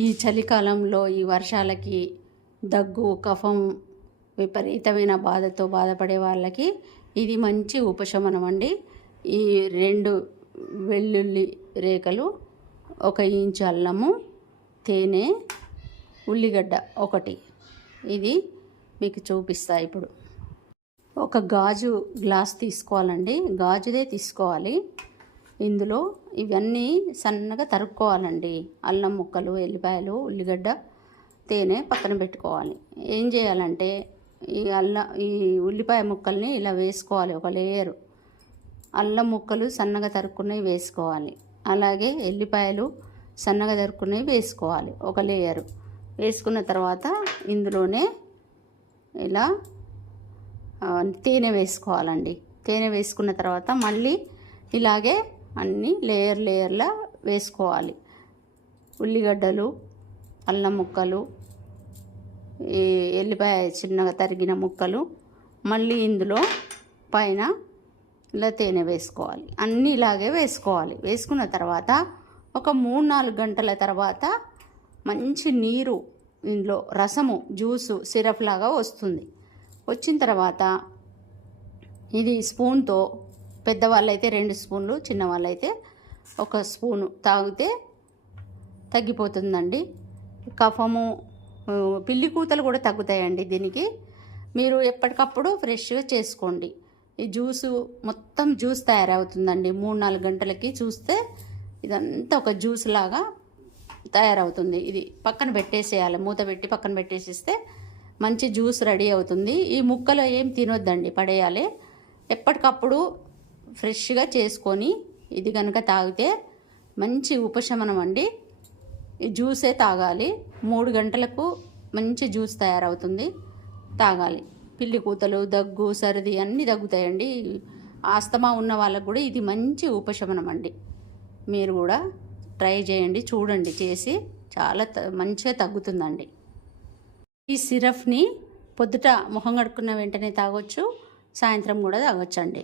ఈ చలికాలంలో ఈ వర్షాలకి దగ్గు కఫం విపరీతమైన బాధతో బాధపడే వాళ్ళకి ఇది మంచి ఉపశమనం అండి ఈ రెండు వెల్లుల్లి రేఖలు ఒక ఇంచు అల్లము తేనె ఉల్లిగడ్డ ఒకటి. ఇది మీకు చూపిస్తా ఇప్పుడు. ఒక గాజు గ్లాస్ తీసుకోవాలండి. గాజుదే తీసుకోవాలి. ఇందులో ఇవన్నీ సన్నగా తరుక్కోవాలండి. అల్లం ముక్కలు ఎల్లిపాయలు ఉల్లిగడ్డ తేనె పక్కన పెట్టుకోవాలి. ఏం చేయాలంటే ఈ అల్లం ఈ ఉల్లిపాయ ముక్కల్ని ఇలా వేసుకోవాలి ఒక లేయరు. అల్లం ముక్కలు సన్నగా తరుక్కున్నవి వేసుకోవాలి. అలాగే ఎల్లిపాయలు సన్నగా తరుక్కున్నవి వేసుకోవాలి ఒక లేయరు. వేసుకున్న తర్వాత ఇందులోనే ఇలా తేనె వేసుకోవాలండి. తేనె వేసుకున్న తర్వాత మళ్ళీ ఇలాగే అన్నీ లేయర్ లేయర్లా వేసుకోవాలి. ఉల్లిగడ్డలు అల్లం ముక్కలు ఈ ఎల్లిపాయ చిన్నగా తరిగిన ముక్కలు మళ్ళీ ఇందులో పైన ఇలా తేనె వేసుకోవాలి. అన్నీ ఇలాగే వేసుకోవాలి. వేసుకున్న తర్వాత ఒక మూడు నాలుగు గంటల తర్వాత మంచి నీరు ఇందులో రసము జ్యూసు సిరప్ లాగా వస్తుంది. వచ్చిన తర్వాత ఇది స్పూన్తో పెద్దవాళ్ళైతే రెండు స్పూన్లు చిన్నవాళ్ళైతే ఒక స్పూను తాగితే తగ్గిపోతుందండి. కఫము పిల్లి కూతలు కూడా తగ్గుతాయండి దీనికి. మీరు ఎప్పటికప్పుడు ఫ్రెష్గా చేసుకోండి. ఈ జ్యూసు మొత్తం జ్యూస్ తయారవుతుందండి. మూడు నాలుగు గంటలకి చూస్తే ఇదంతా ఒక జ్యూస్ లాగా తయారవుతుంది. ఇది పక్కన పెట్టేసేయాలి. మూత పెట్టి పక్కన పెట్టేసిస్తే మంచి జ్యూస్ రెడీ అవుతుంది. ఈ ముక్కలు ఏం తినొద్దండి పడేయాలి. ఎప్పటికప్పుడు ఫ్రెష్గా చేసుకొని ఇది కనుక తాగితే మంచి ఉపశమనం అండి. జ్యూసే తాగాలి. మూడు గంటలకు మంచి జ్యూస్ తయారవుతుంది. తాగాలి. పిల్లి కూతలు దగ్గు సర్ది అన్నీ తగ్గుతాయండి. ఆస్తమా ఉన్న వాళ్ళకు కూడా ఇది మంచి ఉపశమనం అండి. మీరు కూడా ట్రై చేయండి చూడండి చేసి చాలా మంచిగా తగ్గుతుందండి. ఈ సిరప్ని పొద్దుట మొహం కడుక్కున్న వెంటనే తాగొచ్చు సాయంత్రం కూడా తాగొచ్చండి.